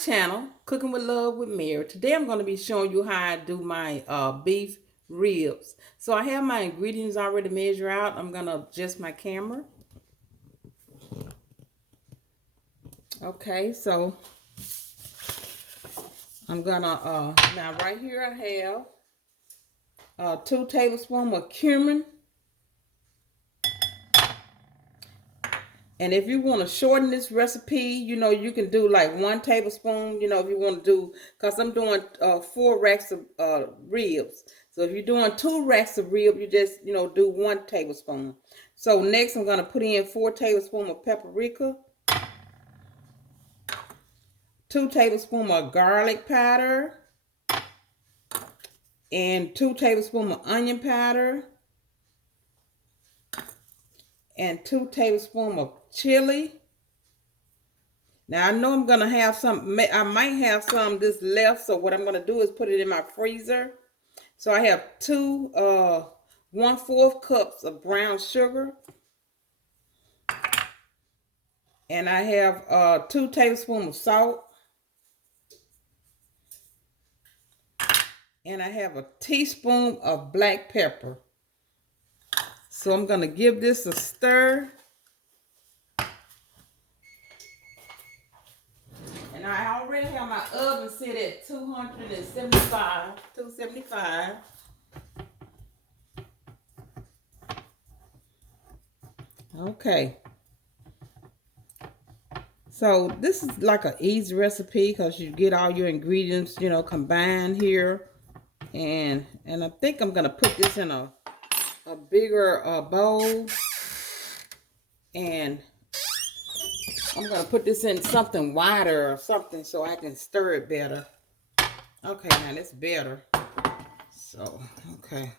channel, Cooking with Love with Mary. Today I'm going to be showing you how I do my beef ribs. So I have my ingredients already measured out. I'm going to adjust my camera. Okay, so I'm going to, now right here I have 2 tablespoons of cumin. And if you want to shorten this recipe, you can do like 1 tablespoon, if you want to do, because I'm doing 4 racks of ribs. So if you're doing 2 racks of ribs, you just, do 1 tablespoon. So next I'm going to put in 4 tablespoons of paprika, 2 tablespoons of garlic powder, and 2 tablespoons of onion powder, and 2 tablespoons of chili. Now, I know I'm going to have some, I might have some of this left, so what I'm going to do is put it in my freezer. So I have 1/4 cups of brown sugar. And I have 2 tablespoons of salt. And I have a teaspoon of black pepper. So I'm going to give this a stir. And I already have my oven set at 275. Okay. So this is like an easy recipe because you get all your ingredients, combined here. And I think I'm going to put this in a bigger bowl. And I'm going to put this in something wider or something so I can stir it better. Okay, now that's better. So, okay.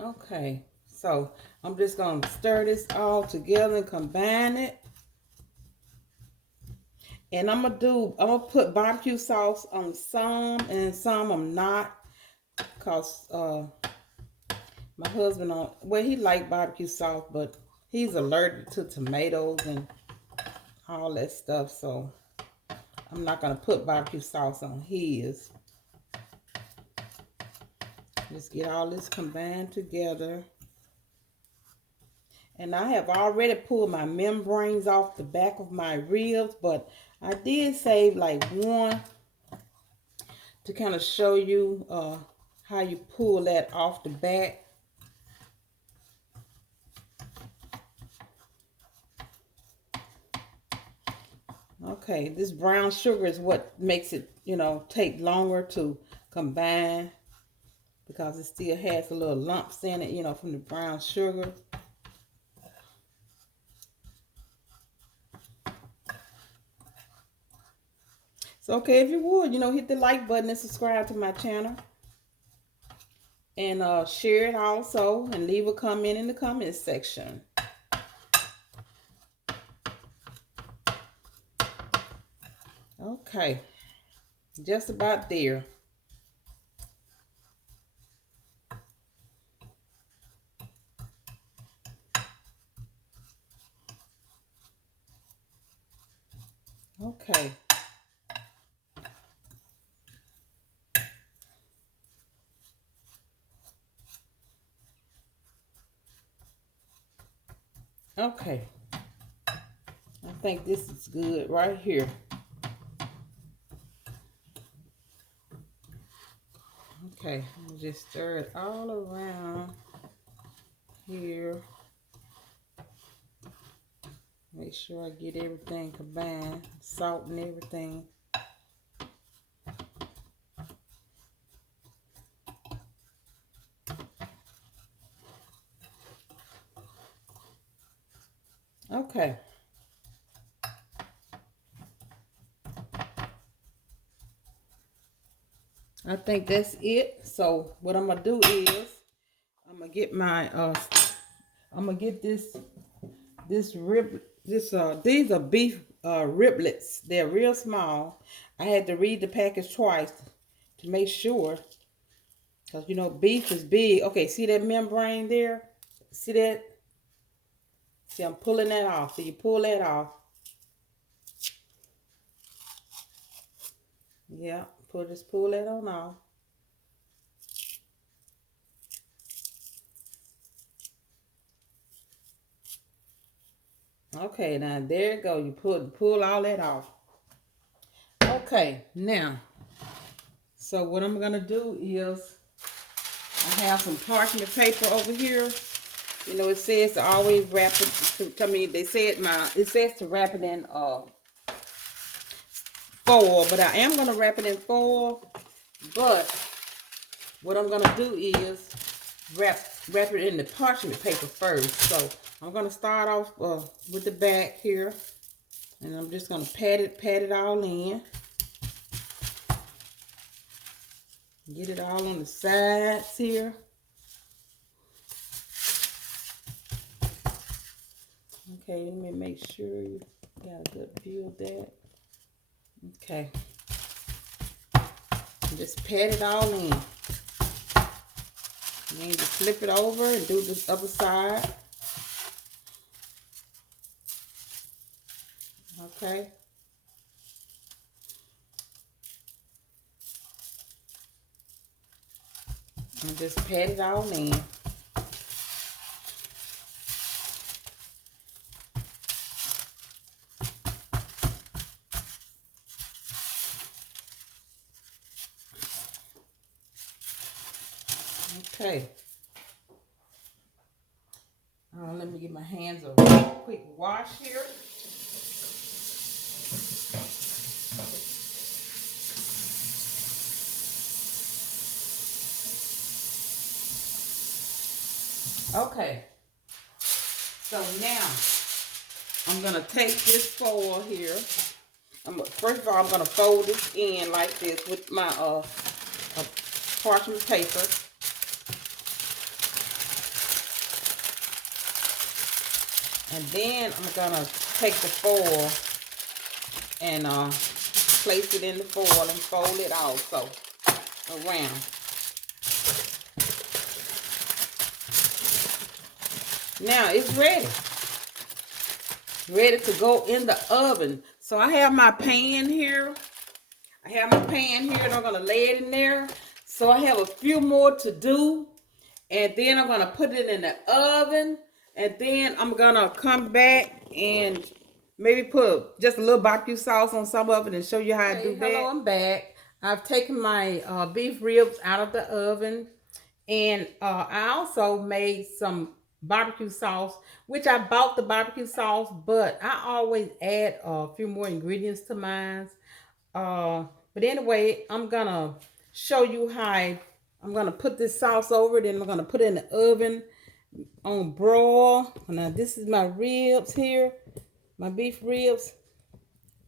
Okay, so I'm just going to stir this all together and combine it. And I'm going to put barbecue sauce on some and some I'm not. Because my husband, he likes barbecue sauce, but he's allergic to tomatoes and all that stuff. So I'm not going to put barbecue sauce on his. Just get all this combined together. And I have already pulled my membranes off the back of my ribs, but I did save like one to kind of show you how you pull that off the back. Okay, this brown sugar is what makes it, take longer to combine because it still has a little lumps in it, from the brown sugar. So, okay, if you would, hit the like button and subscribe to my channel. And share it also and leave a comment in the comment section. Okay, just about there. Okay. Okay. I think this is good right here. Okay, I'm just stir it all around here. Make sure I get everything combined, salt and everything. Okay. I think that's it. So what I'm gonna do is I'm gonna get my these are beef riblets. They're real small. I had to read the package twice to make sure, because beef is big. Okay, see that membrane there? See that? See, I'm pulling that off. So you pull that off. Yeah, just pull that on off. Okay, now there you go. You pull all that off. Okay, now, so what I'm gonna do is I have some parchment paper over here. You know, it says to always wrap it. I mean, it says to wrap it in foil, but I am gonna wrap it in foil. But what I'm gonna do is wrap it in the parchment paper first. So I'm gonna start off with the back here, and I'm just gonna pat it all in. Get it all on the sides here. Okay, let me make sure you got a good view of that. Okay. Just pat it all in. And then just flip it over and do the other side. Okay. And just pat it all in. Okay. Let me get my hands a quick wash here. Okay. So now I'm gonna take this foil here. First of all, I'm gonna fold this in like this with my parchment paper. And then I'm gonna take the foil and place it in the foil and fold it also around. Now it's ready. Ready to go in the oven. So I have my pan here. And I'm gonna lay it in there. So I have a few more to do. And then I'm gonna put it in the oven. And then I'm gonna come back and maybe put just a little barbecue sauce on some of it and show you how I do that. Hello, I'm back. I've taken my beef ribs out of the oven. And I also made some barbecue sauce, which I bought the barbecue sauce, but I always add a few more ingredients to mine. But anyway, I'm gonna show you how I'm gonna put this sauce over, then I'm gonna put it in the oven on broil. Now this is my ribs here, my beef ribs.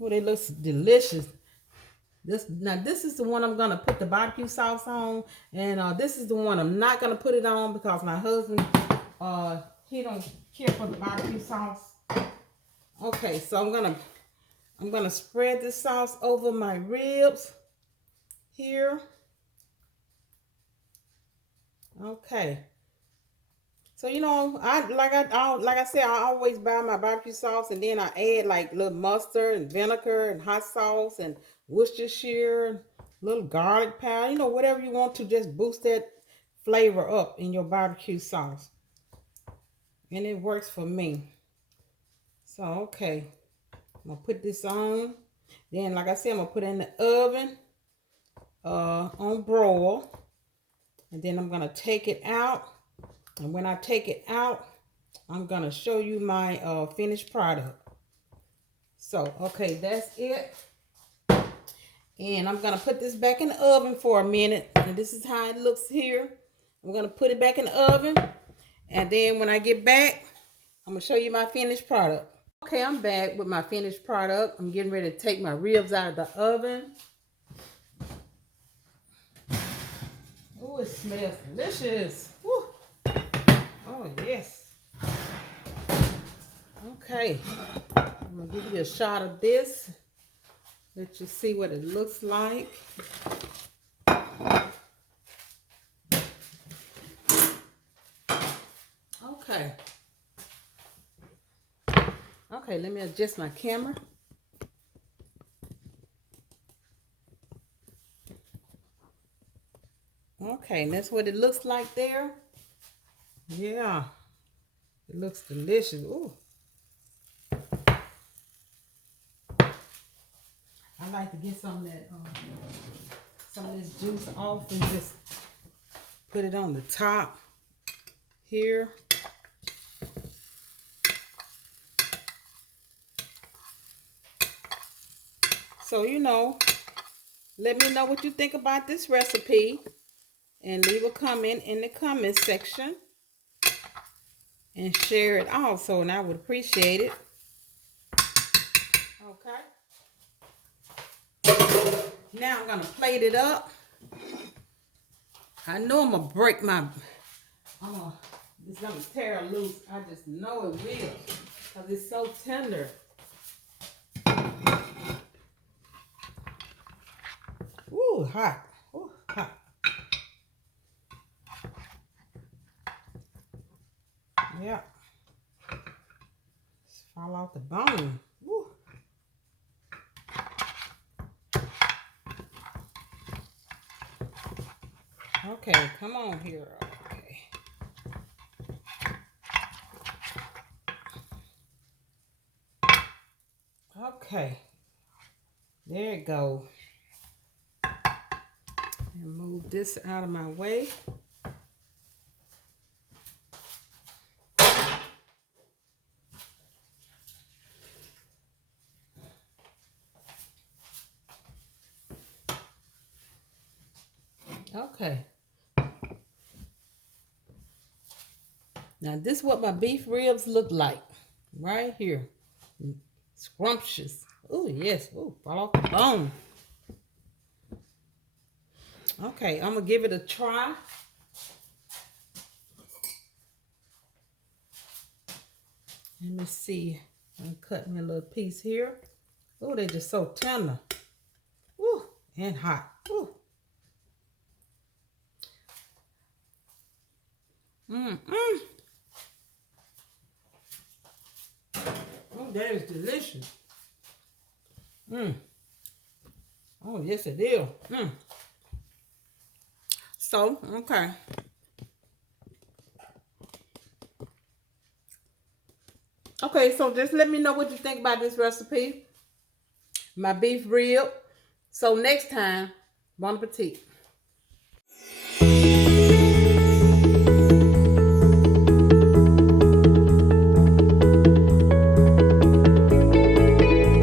Oh, they look delicious. This is the one I'm gonna put the barbecue sauce on, and this is the one I'm not gonna put it on because my husband he don't care for the barbecue sauce. Okay, so I'm gonna spread this sauce over my ribs here. Okay. So you know, like I said, I always buy my barbecue sauce, and then I add like little mustard and vinegar and hot sauce and Worcestershire, little garlic powder, you know, whatever you want to just boost that flavor up in your barbecue sauce. And it works for me. So okay, I'm gonna put this on. Then, like I said, I'm gonna put it in the oven on broil, and then I'm gonna take it out. And when I take it out, I'm gonna show you my finished product. So okay, that's it. And I'm gonna put this back in the oven for a minute. And this is how it looks here. I'm gonna put it back in the oven, and then when I get back, I'm gonna show you my finished product. Okay, I'm back with my finished product. I'm getting ready to take my ribs out of the oven. Oh, it smells delicious. Woo. Oh, yes. Okay. I'm going to give you a shot of this. Let you see what it looks like. Okay. Okay, let me adjust my camera. Okay, and that's what it looks like there. Yeah, it looks delicious. Ooh. I like to get some of that, some of this juice off and just put it on the top here. So, you know, let me know what you think about this recipe and leave a comment in the comment section and share it also, and I would appreciate it. Okay. Now I'm gonna plate it up. I know I'm gonna break my, it's gonna tear loose. I just know it will, because it's so tender. Ooh, hot. Ooh, hot. Yeah. Just fall off the bone. Woo. Okay, come on here. Okay. Okay. There it goes. And move this out of my way. Okay. Now this is what my beef ribs look like. Right here. Scrumptious. Oh yes. Oh, fall off the bone. Okay, I'm gonna give it a try. Let me see. I'm cutting a little piece here. Oh, they're just so tender. Ooh, and hot. Ooh. Oh, that is delicious. Oh, yes, it is. So, okay. Okay, so just let me know what you think about this recipe. My beef rib. So next time, bon appetit.